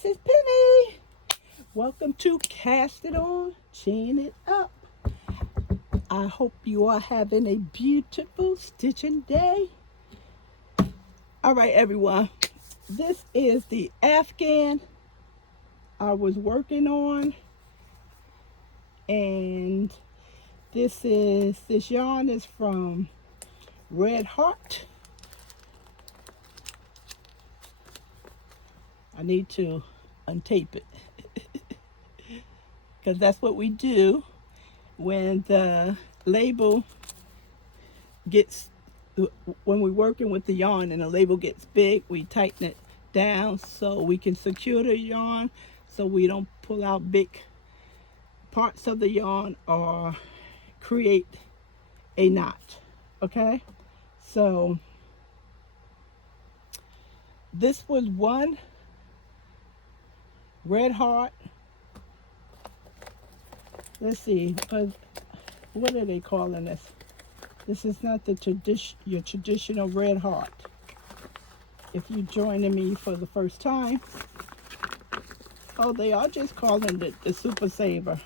this is Penny. Welcome to Cast It On, Chain It Up. I hope you are having a beautiful stitching day. All right, everyone. This is the Afghan I was working on. And this yarn is from Red Heart. I need to untape it because that's what we do when the label gets, when we're working with the yarn and the label gets big, we tighten it down so we can secure the yarn so we don't pull out big parts of the yarn or create a knot. Okay, so this was one Red Heart. Let's see, what are they calling this? This is not the your traditional Red Heart. If you're joining me for the first time, oh, they are just calling it the Super Saver.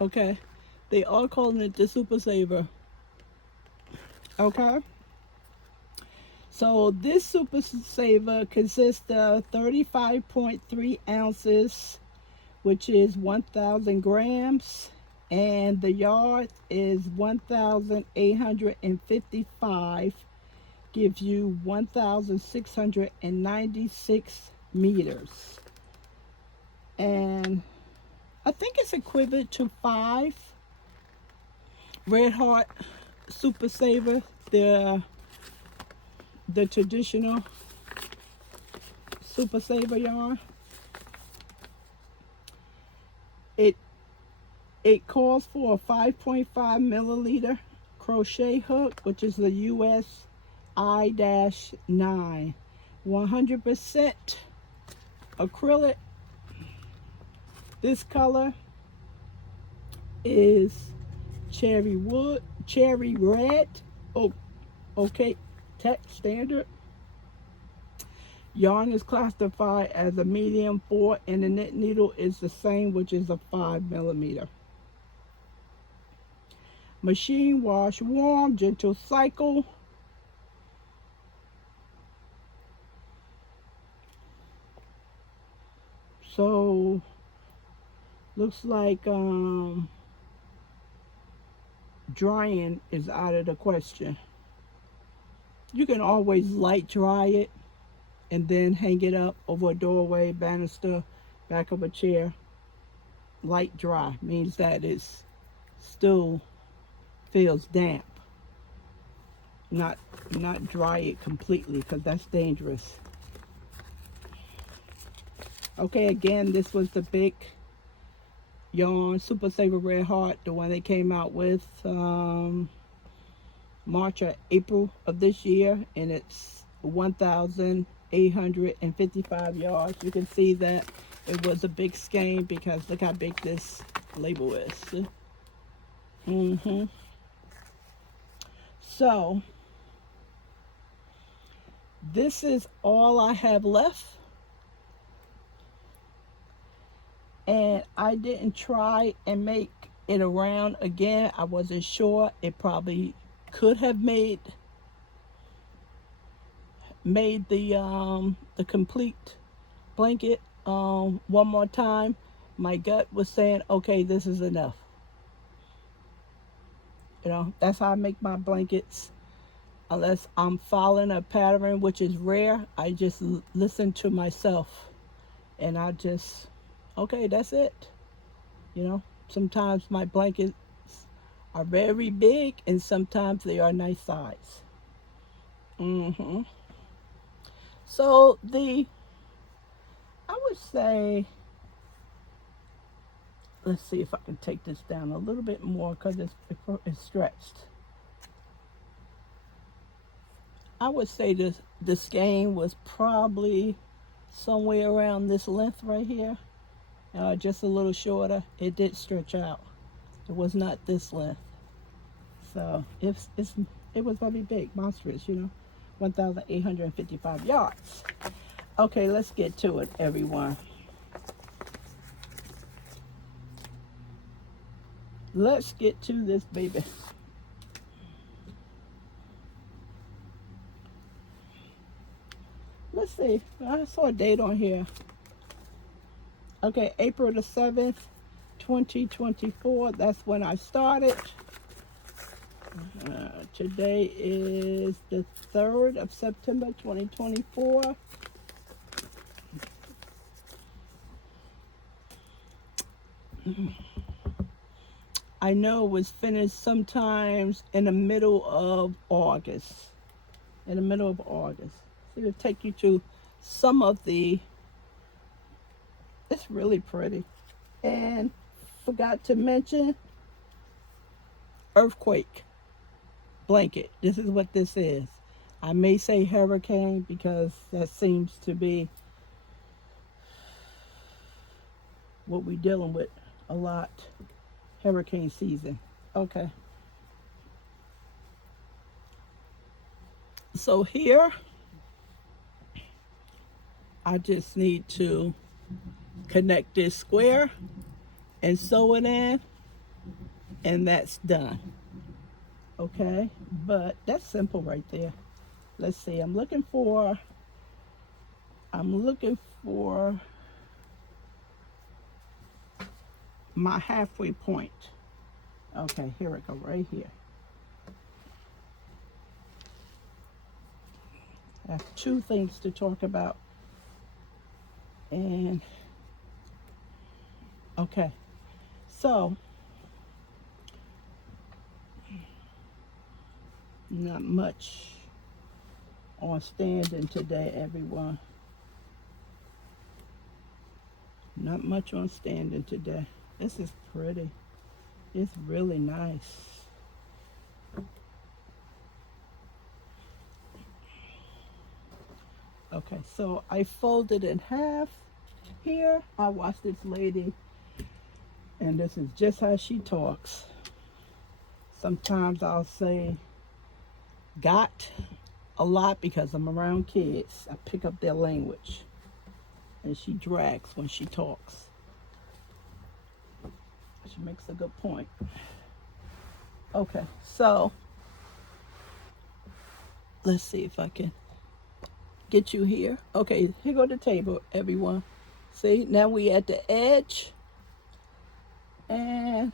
Okay, they are calling it the Super Saver. Okay, so this Super Saver consists of 35.3 ounces, which is 1,000 grams, and the yard is 1,855, gives you 1,696 meters. And I think it's equivalent to 5 Red Heart Super Saver, the traditional Super Saver yarn. It calls for a 5.5 milliliter crochet hook, which is the US I-9, 100% acrylic. This color is cherry red. Oh, okay, tech standard. Yarn is classified as a medium 4, and the knit needle is the same, which is a 5 millimeter. Machine wash warm, gentle cycle. So looks like drying is out of the question. You can always light dry it and then hang it up over a doorway, banister, back of a chair. Light dry means that it's still feels damp. Not dry it completely, because that's dangerous. Okay, again, this was the big yarn, Super Saver Red Heart, the one they came out with March or April of this year, and it's 1,855 yards. You can see that it was a big skein because look how big this label is. So this is all I have left, and I didn't try and make it around again. I wasn't sure. It probably could have made the complete blanket one more time. My gut was saying, okay, this is enough. You know, that's how I make my blankets. Unless I'm following a pattern, which is rare, I just listen to myself. And I just, okay, that's it. You know, sometimes my blankets are very big and sometimes they are nice size. So I would say, let's see if I can take this down a little bit more because it's stretched. I would say the skein was probably somewhere around this length right here, just a little shorter. It did stretch out. It was not this length. So it was very big, monstrous, you know, 1,855 yards. Okay, let's get to it, everyone. let's get to this baby. Let's see. I saw a date on here. Okay, April the 7th, 2024. That's when I started. Today is the 3rd of September, 2024. I know it was finished sometimes in the middle of August. In the middle of August. So it'll take you to some of the, it's really pretty. And forgot to mention earthquake blanket. This is what this is. I may say hurricane because that seems to be what we're dealing with a lot. Hurricane season. Okay. So here, I just need to connect this square and sew it in, and that's done. Okay, but that's simple right there. Let's see, I'm looking for my halfway point. Okay, here we go, right here. I have two things to talk about. And okay, so not much on standing today, everyone. Not much on standing today. This is pretty. It's really nice. Okay, so I folded in half here. I watched this lady, and this is just how she talks. Sometimes I'll say got a lot because I'm around kids. I pick up their language, and she drags when she talks. She makes a good point. Okay, so let's see if I can get you here. Okay, here go the table, everyone. See, now we at the edge, and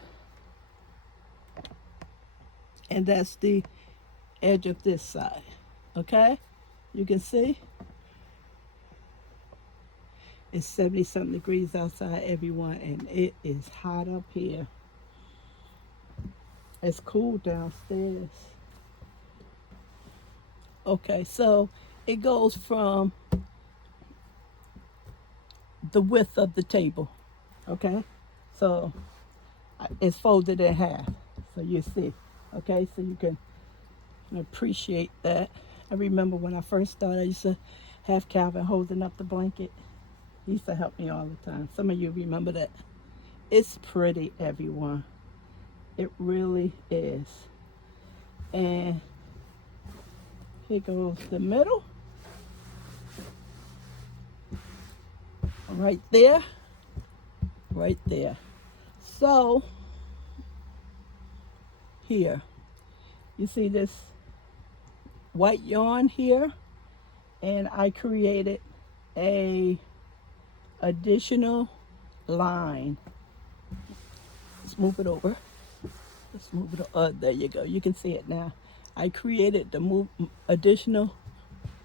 that's the edge of this side. Okay, you can see it's 70-something degrees outside, everyone, and it is hot up here. It's cool downstairs. Okay, so it goes from the width of the table. Okay, so it's folded in half, so you see. Okay, so you can appreciate that. I remember when I first started, I used to have Calvin holding up the blanket. He used to help me all the time. Some of you remember that. It's pretty, everyone. It really is. And here goes the middle. Right there. Right there. So, here. You see this white yarn here? And I created a additional line. Let's move it over. Let's move it. There you go. You can see it now. I created the additional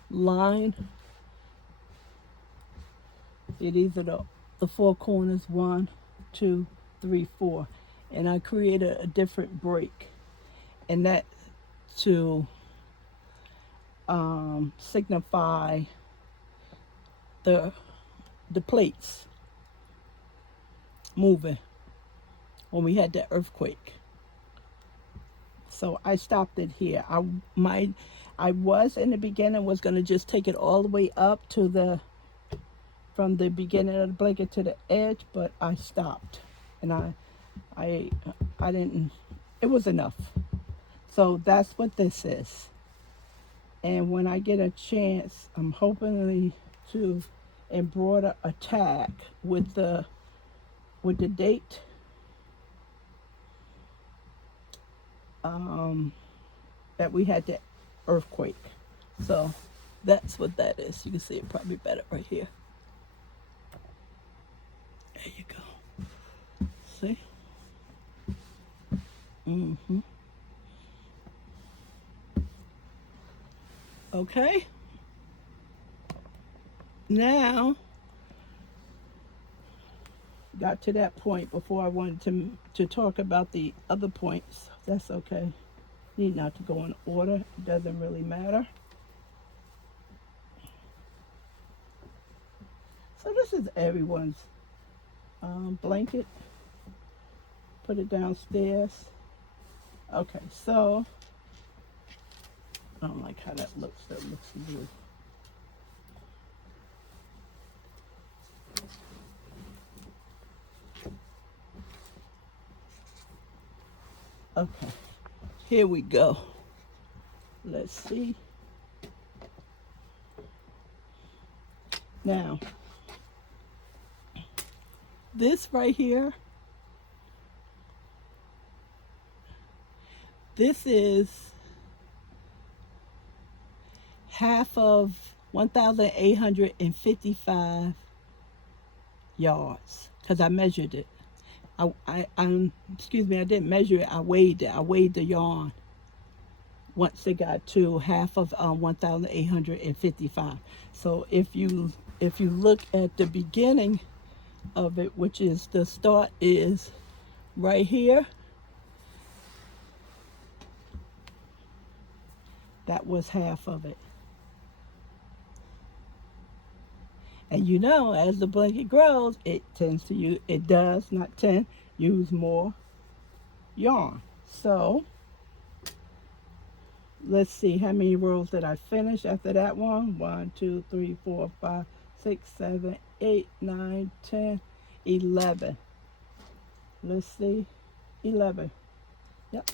line. See, these are the four corners. 1, 2, 3, 4, and I created a different break, and that to signify the plates moving when we had the earthquake. So I stopped it here. I was in the beginning was going to just take it all the way up to from the beginning of the blanket to the edge, but I stopped, and I didn't. It was enough. So that's what this is. And when I get a chance, I'm hoping to embroider a tag with the date. that we had the earthquake. So that's what that is. You can see it probably better right here. There you go. See? Mm-hmm. Okay. Now, got to that point before I wanted to talk about the other points. That's okay. Need not to go in order. It doesn't really matter. So this is everyone's blanket. Put it downstairs. Okay, so I don't like how that looks. That looks good. Okay, here we go. Let's see. Now, this right here, this is half of 1,855 yards because I measured it. Excuse me, I didn't measure it. I weighed it. I weighed the yarn once it got to half of 1,855. So if you look at the beginning of it, which is the start is right here, that was half of it. And you know, as the blanket grows, it tends to use, it does not tend, use more yarn. So let's see how many rows did I finish after that one. 1, 2, 3, 4, 5, 6, 7, 8, 9, 10, 11. Let's see, 11. Yep.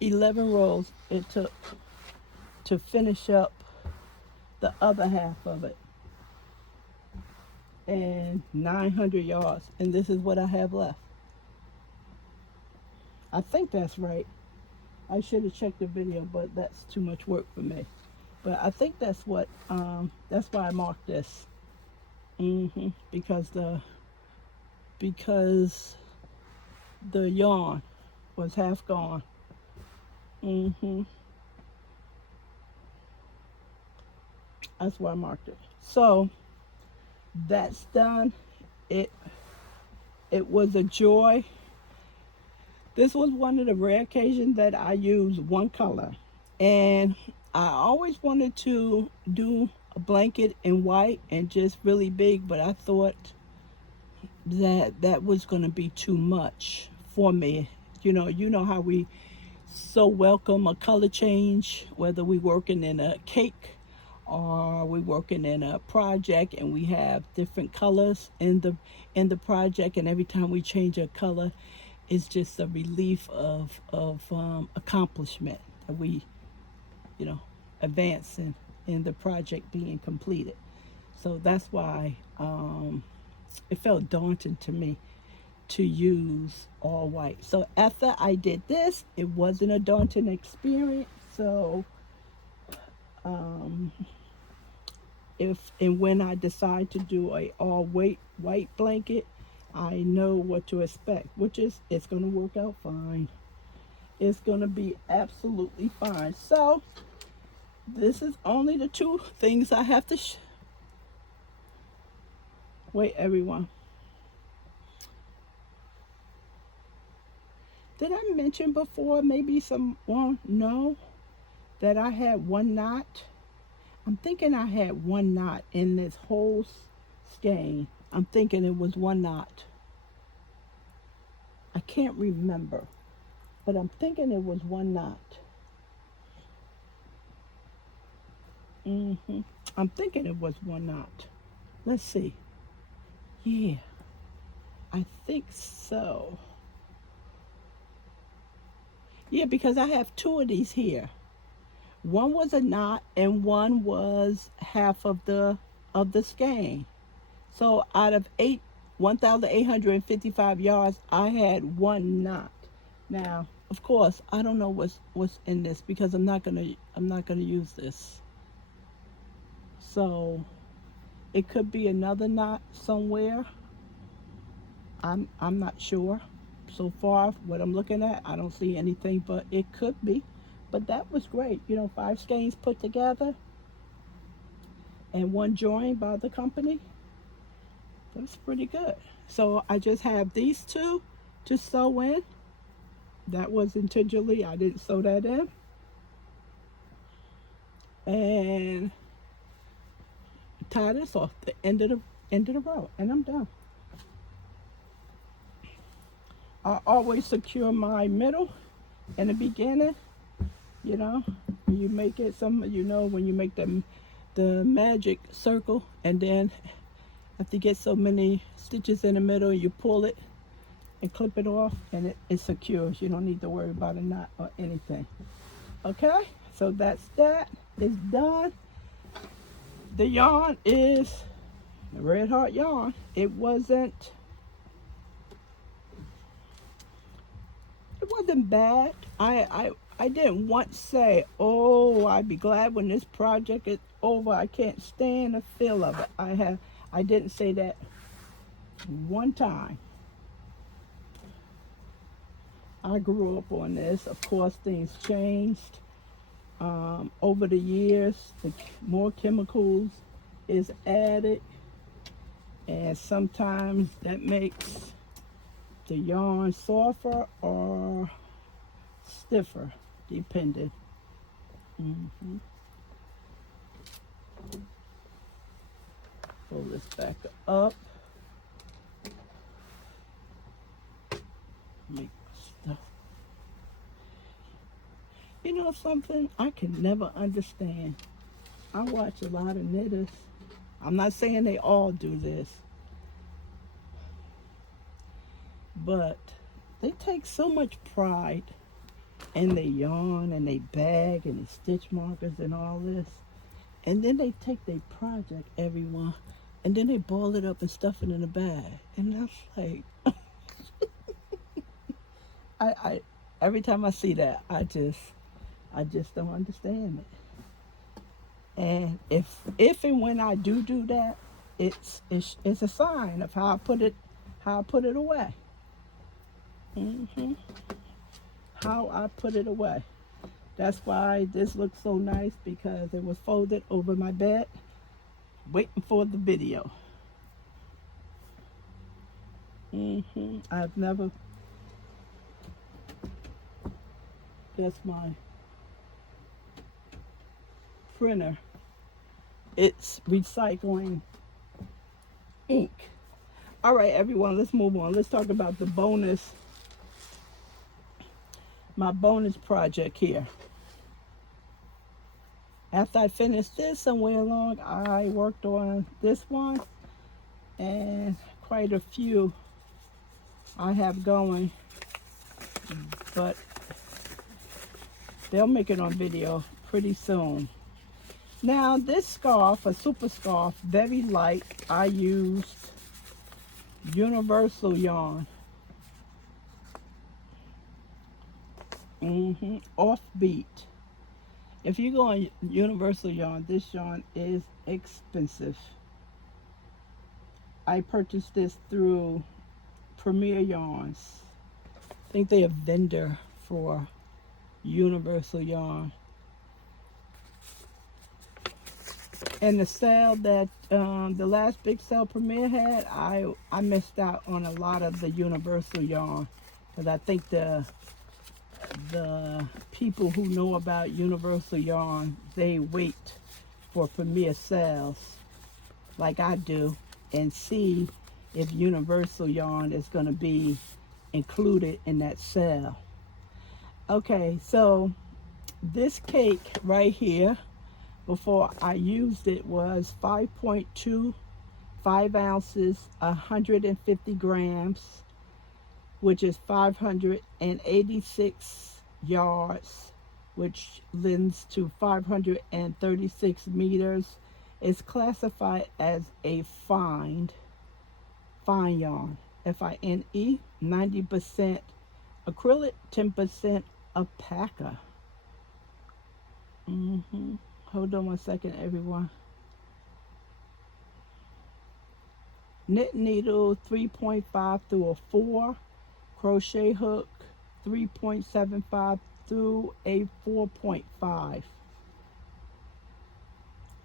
11 rows it took to finish up the other half of it. And 900 yards. And this is what I have left. I think that's right. I should have checked the video, but that's too much work for me. But I think that's what, that's why I marked this. Because the yarn was half gone. That's why I marked it. So that's done. It was a joy. This was one of the rare occasions that I used one color, and I always wanted to do a blanket in white and just really big, but I thought that was going to be too much for me. You know how we so welcome a color change, whether we working in a cake or we working in a project and we have different colors in the project, and every time we change a color, it's just a relief of accomplishment that we, advancing in the project being completed. So that's why it felt daunting to me to use all white. So after I did this, it wasn't a daunting experience. So if and when I decide to do a all white blanket, I know what to expect, which is it's going to work out fine. It's going to be absolutely fine. So this is only the two things I have to wait, everyone. Did I mention before, maybe someone know that I had one knot? I'm thinking I had one knot in this whole skein. I'm thinking it was one knot. I can't remember, but I'm thinking it was one knot. I'm thinking it was one knot. Let's see. Yeah, I think so. Yeah, because I have two of these here. One was a knot and one was half of the skein. So out of 1,855 yards, I had one knot. Now, of course, I don't know what's in this because I'm not gonna use this. So it could be another knot somewhere. I'm not sure. So far, what I'm looking at, I don't see anything, but it could be. But that was great. 5 skeins put together and one joined by the company. That's pretty good. So I just have these two to sew in. That was intentionally, I didn't sew that in. And tie this off the end of the row, and I'm done. I always secure my middle in the beginning. You know, you make it when you make the magic circle, and then after you get so many stitches in the middle, you pull it and clip it off, and it secures. You don't need to worry about a knot or anything. Okay, so that's that. It's done. The yarn is Red Heart yarn. It wasn't bad. I didn't once say, oh, I'd be glad when this project is over. I can't stand the feel of it. I didn't say that one time. I grew up on this. Of course, things changed over the years. More chemicals is added, and sometimes that makes the yarn softer or stiffer, depending. Pull this back up. Make stuff. You know something? I can never understand. I watch a lot of knitters. I'm not saying they all do this, but they take so much pride in their yarn and their bag and their stitch markers and all this. And then they take their project, everyone, and then they ball it up and stuff it in a bag. And that's like, I every time I see that, I just don't understand it. And if and when I do that, it's a sign of how I put it away. How I put it away. That's why this looks so nice, because it was folded over my bed, waiting for the video. I've never. That's my printer. It's recycling ink. All right, everyone, let's move on. Let's talk about my bonus project here. After I finished this, somewhere along, I worked on this one, and quite a few I have going, but they'll make it on video pretty soon. Now, this scarf, a super scarf, very light. I used universal yarn. Offbeat. If you go on universal yarn, this yarn is expensive. I purchased this through Premier Yarns. I think they're a vendor for universal yarn. And the sale that the last big sale Premier had, I missed out on a lot of the universal yarn, because I think the people who know about universal yarn, they wait for Premier sales like I do, and see if universal yarn is going to be included in that sale. Okay, so this cake right here, before I used it, was 5.2, 5 ounces, 150 grams, which is 586 yards, which lends to 536 meters. It's classified as a fine yarn, FINE, 90% Acrylic 10% alpaca. Hold on one second, everyone. Knit needle 3.5 through a 4. Crochet hook 3.75 through a 4.5.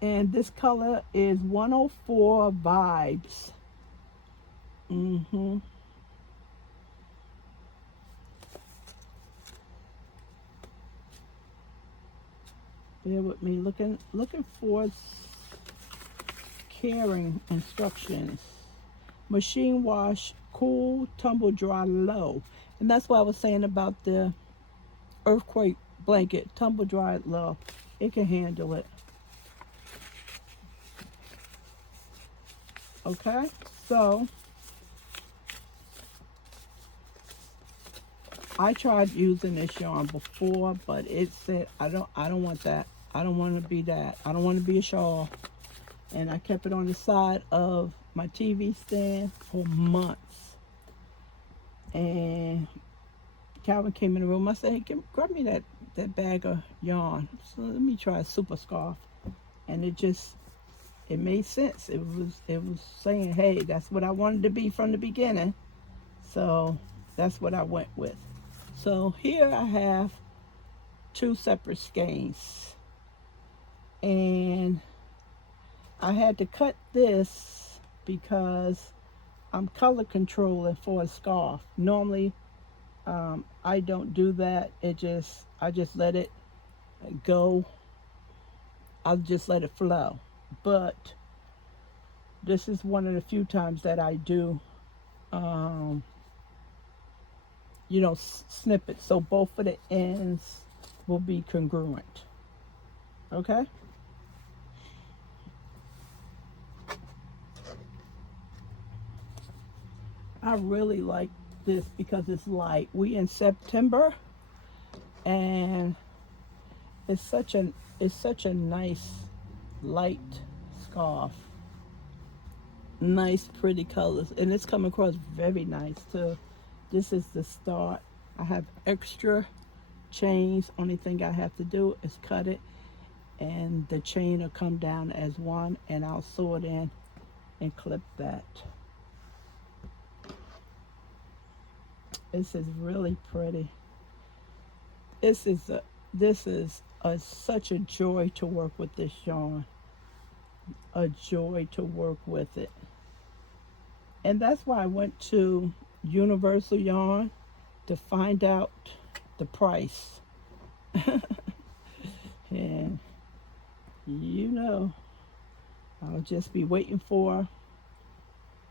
And this color is 104 Vibes. Bear with me, looking for caring instructions. Machine wash, cool, tumble dry, low. And that's what I was saying about the earthquake blanket, tumble dry, low. It can handle it. Okay, so I tried using this yarn before, but it said I don't want that. I don't want to be that. I don't want to be a shawl. And I kept it on the side of my TV stand for months. And Calvin came in the room. I said, hey, grab me that bag of yarn. So let me try a super scarf. And it made sense. It was saying, hey, that's what I wanted to be from the beginning. So that's what I went with. So here I have 2 separate skeins. And I had to cut this because I'm color controlling for a scarf. Normally, I don't do that. I just let it go. I'll just let it flow. But this is one of the few times that I do, snip it. So both of the ends will be congruent. Okay? I really like this because it's light. We in September, and it's such a nice light scarf. Nice pretty colors, and it's coming across very nice too. This is the start. I have extra chains. Only thing I have to do is cut it, and the chain will come down as one, and I'll sew it in and clip that. This is really pretty. This is such a joy to work with this yarn. A joy to work with it. And that's why I went to Universal Yarn to find out the price. And I'll just be waiting for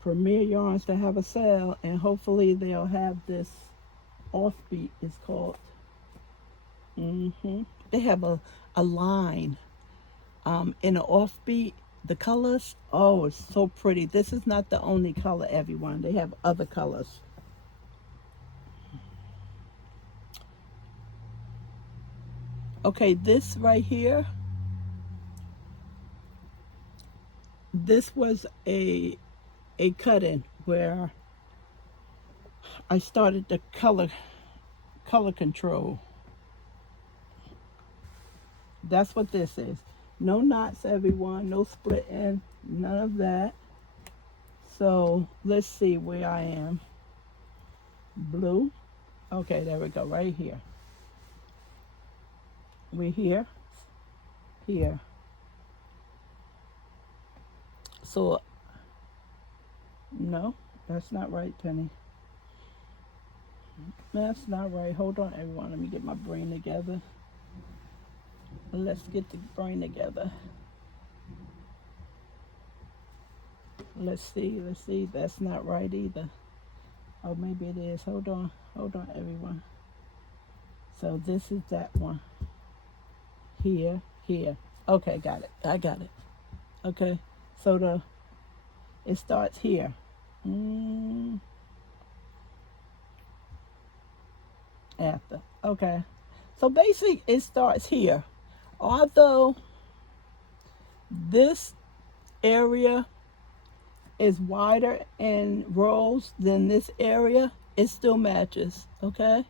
Premier Yarns to have a sale, and hopefully they'll have this offbeat, it's called. They have a line in an offbeat. The colors, oh, it's so pretty. This is not the only color, everyone. They have other colors. Okay, this right here, this was a cut-in where I started the color control. That's what this is. No knots, everyone. No splitting. None of that. So let's see where I am. Blue. Okay, there we go. Right here. We're here. Here. So, no, that's not right, Penny. That's not right. Hold on, everyone. Let me get my brain together. Let's get the brain together. Let's see. That's not right either. Oh, maybe it is. Hold on, everyone. So this is that one. Here. Okay, got it. I got it. Okay, so it starts here. After. Okay. So basically it starts here. Although this area is wider in rows than this area, it still matches. Okay?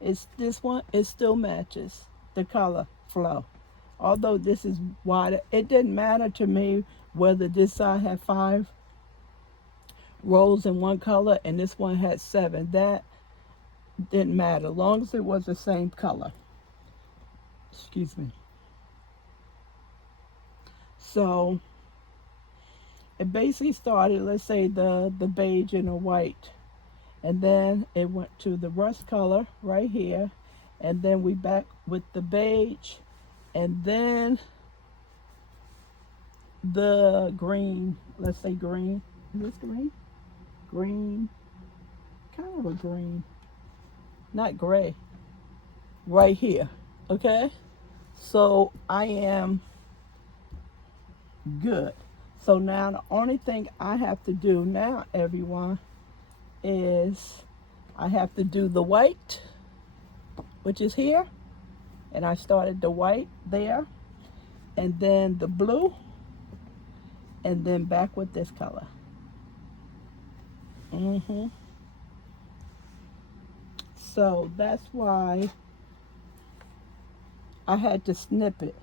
It's this one, it still matches the color flow. Although this is wider, it didn't matter to me whether this side had 5 rows in one color and this one had 7. That didn't matter, as long as it was the same color. Excuse me. So it basically started, let's say the beige and the white, and then it went to the rust color right here, and then we back with the beige, and then the green, let's say green. Is this green? Green, kind of a green, not gray, right here. Okay, so I am good. So now the only thing I have to do now, everyone, is I have to do the white, which is here, and I started the white there, and then the blue, and then back with this color. So that's why I had to snip it,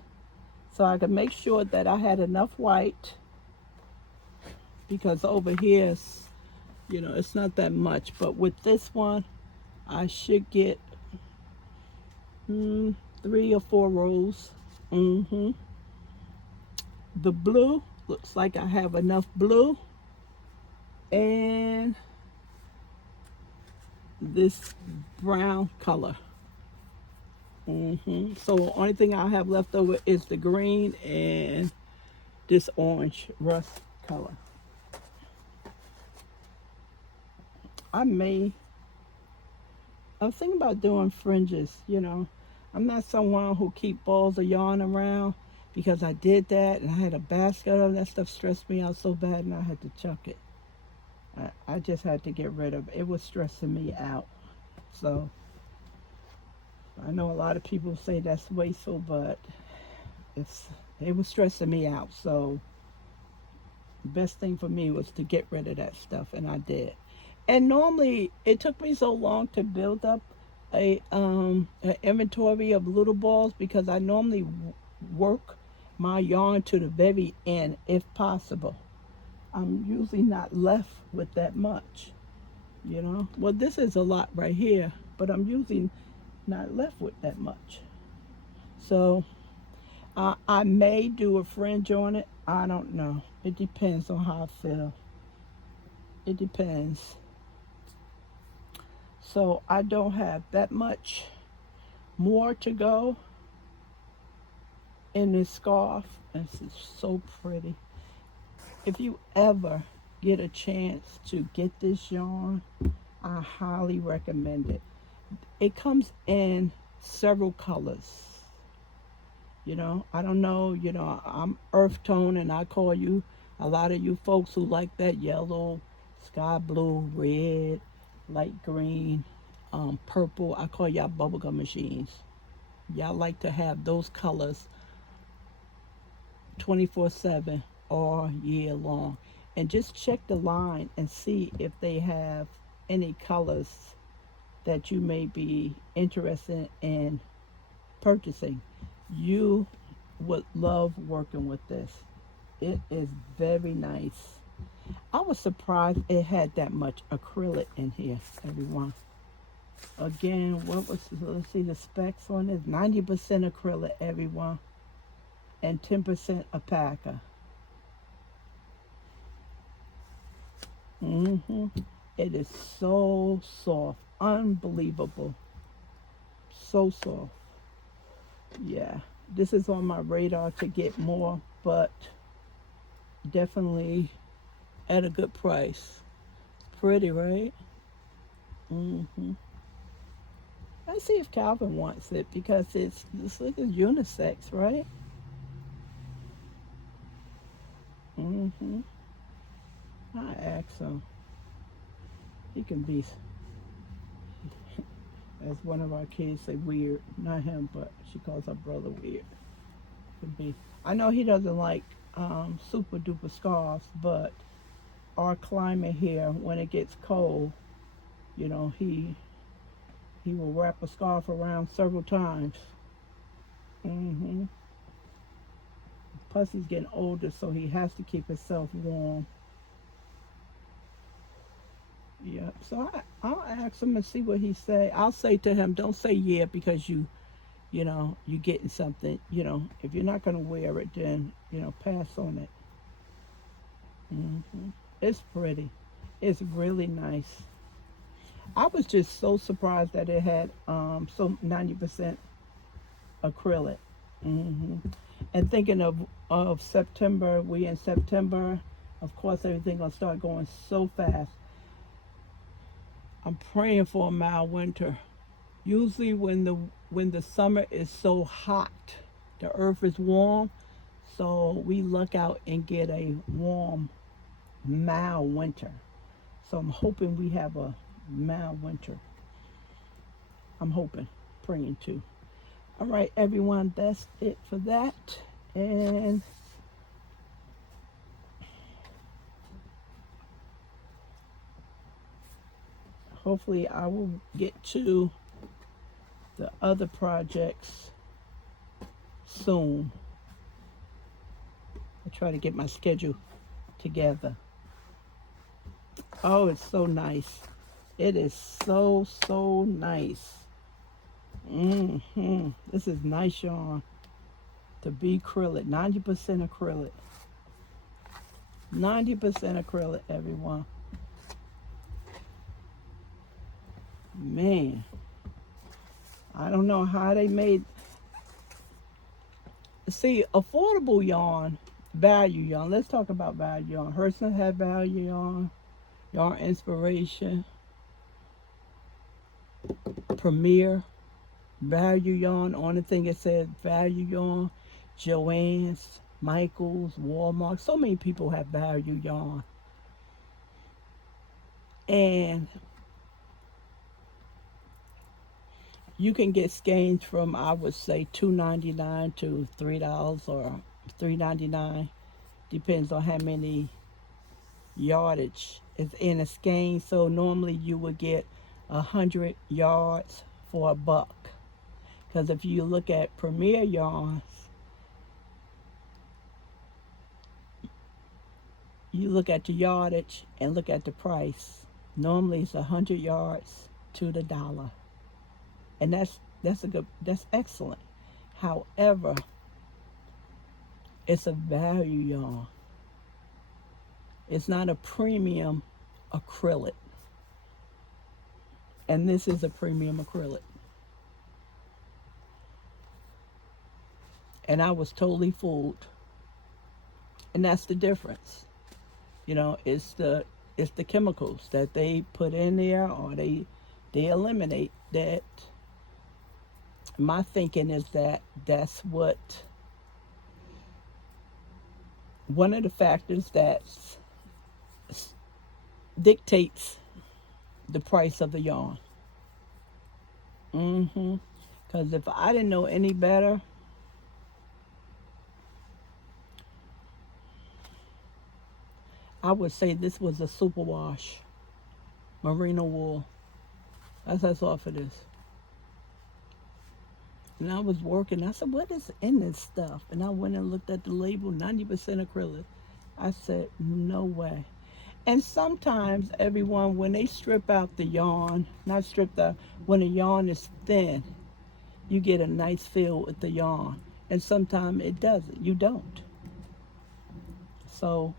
so I could make sure that I had enough white, because over here, it's not that much, but with this one, I should get 3 or 4 rows. The blue, looks like I have enough blue, and this brown color. So the only thing I have left over is the green and this orange rust color. I was thinking about doing fringes. I'm not someone who keep balls of yarn around, because I did that and I had a basket of that stuff. Stressed me out so bad and I had to chuck it. I just had to get rid of it. It was stressing me out. So I know a lot of people say that's wasteful, but it was stressing me out. So the best thing for me was to get rid of that stuff, and I did. And normally it took me so long to build up an inventory of little balls, because I normally work my yarn to the very end if possible. I'm usually not left with that much. Well, this is a lot right here, but I'm usually not left with that much. So I may do a fringe on it. I don't know. It depends on how I feel. It depends. So I don't have that much more to go in this scarf. This is so pretty. If you ever get a chance to get this yarn, I highly recommend it. It comes in several colors. I don't know, I'm earth tone, and I call you, a lot of you folks who like that yellow, sky blue, red, light green, purple, I call y'all bubblegum machines. Y'all like to have those colors 24/7 all year long. And just check the line and see if they have any colors that you may be interested in purchasing. You would love working with this. It is very nice. I was surprised it had that much acrylic in here, everyone. Again, let's see the specs on this. 90% acrylic, everyone, and 10% alpaca. It is so soft, unbelievable, so soft. Yeah, this is on my radar to get more, but definitely at a good price. Pretty, right? Let's see if Calvin wants it, because this look is unisex, right? I ask him. He can be, as one of our kids say, weird. Not him, but she calls her brother weird. Could be. I know he doesn't like super duper scarves, but our climate here, when it gets cold, he He will wrap a scarf around several times. Plus, he's getting older, so he has to keep himself warm. Yeah. So I'll ask him and see what he say. I'll say to him, don't say yeah because you getting something. If you're not gonna wear it, then pass on it. It's pretty. It's really nice. I was just so surprised that it had so 90% acrylic. And thinking of September, we in September, of course everything gonna start going so fast. I'm praying for a mild winter. Usually when the summer is so hot, the earth is warm, so we luck out and get a warm, mild winter. So I'm hoping we have a mild winter. I'm hoping, praying too. All right, everyone, that's it for that. And hopefully I will get to the other projects soon. I try to get my schedule together. Oh, it's so nice. It is so, so nice. This is nice yarn to be acrylic. 90% acrylic. 90% acrylic, everyone. Man, I don't know how they made. See, affordable yarn, value yarn. Let's talk about value yarn. Herson had value yarn, Yarn Inspiration, Premier, value yarn. On the thing it said value yarn, Joann's, Michael's, Walmart. So many people have value yarn. And you can get skeins from, I would say, $2.99 to $3 or $3.99. Depends on how many yardage is in a skein. So normally you would get 100 yards for $1. Because if you look at Premier yarns, you look at the yardage and look at the price. Normally it's 100 yards to the dollar. And that's excellent. However, it's a value yarn. It's not a premium acrylic. And this is a premium acrylic. And I was totally fooled. And that's the difference. It's the chemicals that they put in there or they eliminate that. My thinking is that that's what one of the factors that dictates the price of the yarn. Because if I didn't know any better, I would say this was a superwash merino wool. That's all it is. And I was working. I said, what is in this stuff? And I went and looked at the label, 90% acrylic. I said, no way. And sometimes, everyone, when they strip out the yarn, when the yarn is thin, you get a nice feel with the yarn. And sometimes it doesn't. You don't. So,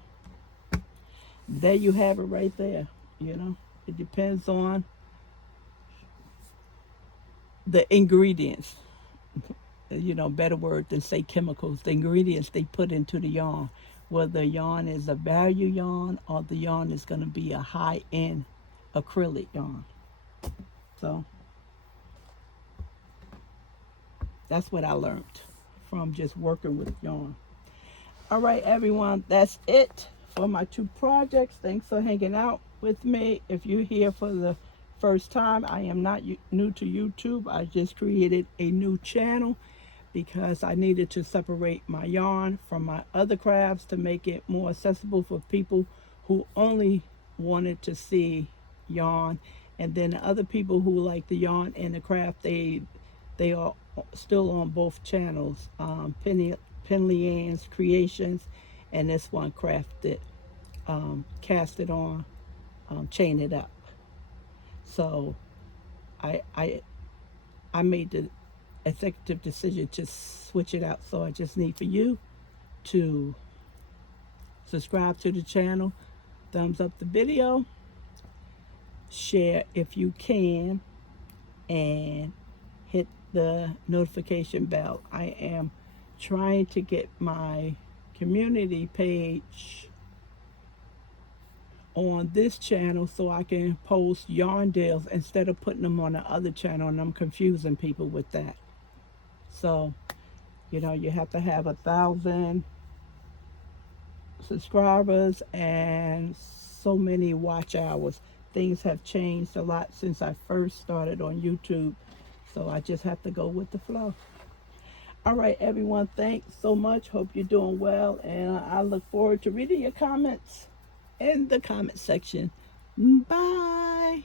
there you have it right there. It depends on the ingredients. Better word than say chemicals. The ingredients they put into the yarn. Whether the yarn is a value yarn or the yarn is going to be a high-end acrylic yarn. So that's what I learned from just working with yarn. All right, everyone, that's it for my 2 projects. Thanks for hanging out with me. If you're here for the first time, I am not new to YouTube. I just created a new channel because I needed to separate my yarn from my other crafts to make it more accessible for people who only wanted to see yarn And then the other people who like the yarn and the craft, they are still on both channels. Penley Ann's Creations, and this one Crafted, Cast It On, Chain It Up. So I I I made the executive decision to switch it out. So I just need for you to subscribe to the channel, thumbs up the video, share if you can, and hit the notification bell. I am trying to get my community page on this channel so I can post yarn deals instead of putting them on the other channel, and I'm confusing people with that. So, you have to have 1,000 subscribers and so many watch hours. Things have changed a lot since I first started on YouTube, so I just have to go with the flow. All right, everyone, thanks so much. Hope you're doing well, and I look forward to reading your comments in the comment section. Bye.